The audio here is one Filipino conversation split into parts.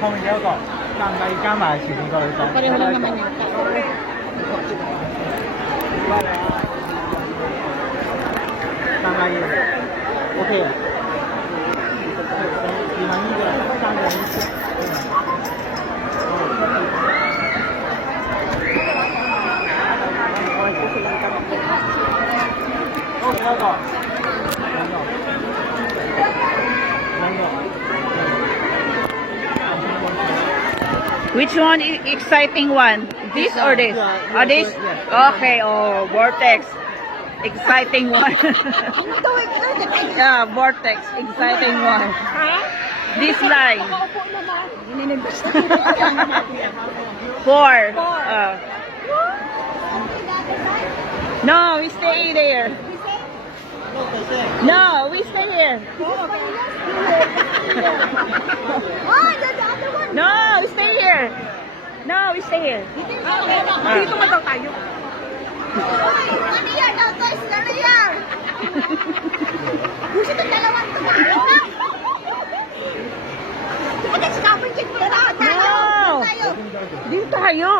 後面有一個尷尬加埋前面個女仔。 Pareho lang naman yun.尷尬嘢，OK 啊。移民呢個三個人。好，第二個。Which one is exciting one? This or this? Yeah, Oh, this? yeah. Okay, oh, Vortex. Exciting one. Yeah, Vortex. Exciting one. This line. 4. No, we stay there. No, we stay here. No, we stay here. No, we stay here. Dito mo daw tayo. Ano yan? Guys, ano yan? Gusto itong dalawang tumayo. Bakit scavenge check mo na tayo? No. Dito tayo.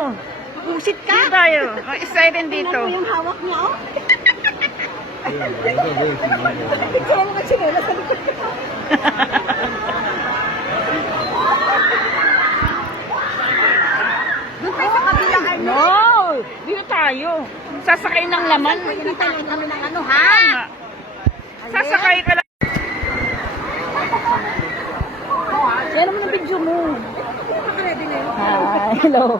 Busit ka? Dito tayo. Ang excited dito. Tingnan mo yung hawak niya, oh. Picture mo kasi nila sa likod. Doon tayo sa kabilang ano. No! Dito tayo. Sasakay ng laman. Hinintay lang kami ng ano, ha? Sasakay ka lang. Share mo ng video mo. Hi, hello.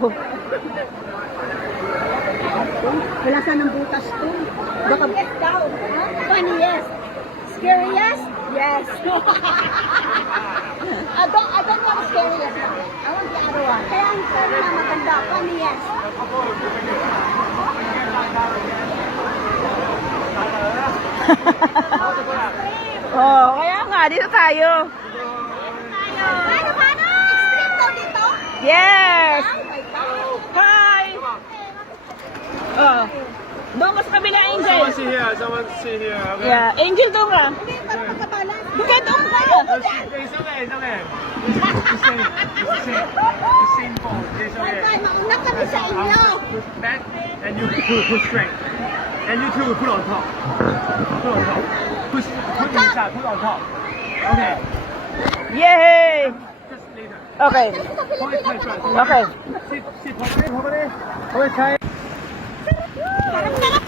Wala ka ng butas to. Baka yes daw. Funny yes. Scary yes? Yes. I don't want scary yes. I want the other one. Kaya ang scary na maganda. Funny yes. Oh, kaya nga, dito tayo. Paano? Extreme daw dito? Yes! Oh my God. Hi! Oh. Doon ka sa kabila, Angel. Someone sit here. Someone sit here. Okay. Yeah, Angel doon ka. Hindi, parang pagkabalan. Doon ka, doon ka. It's okay. It's okay. It's the same pose. It's Bye, okay. mauna kami sa inyo. Push back and you push straight. And you two put on top. Put on top. Push inside. Put on top. Okay. Yay! Just later. Okay. Okay. Okay. Sit. Hold it. Hold it. Hold it tight. Parang sarap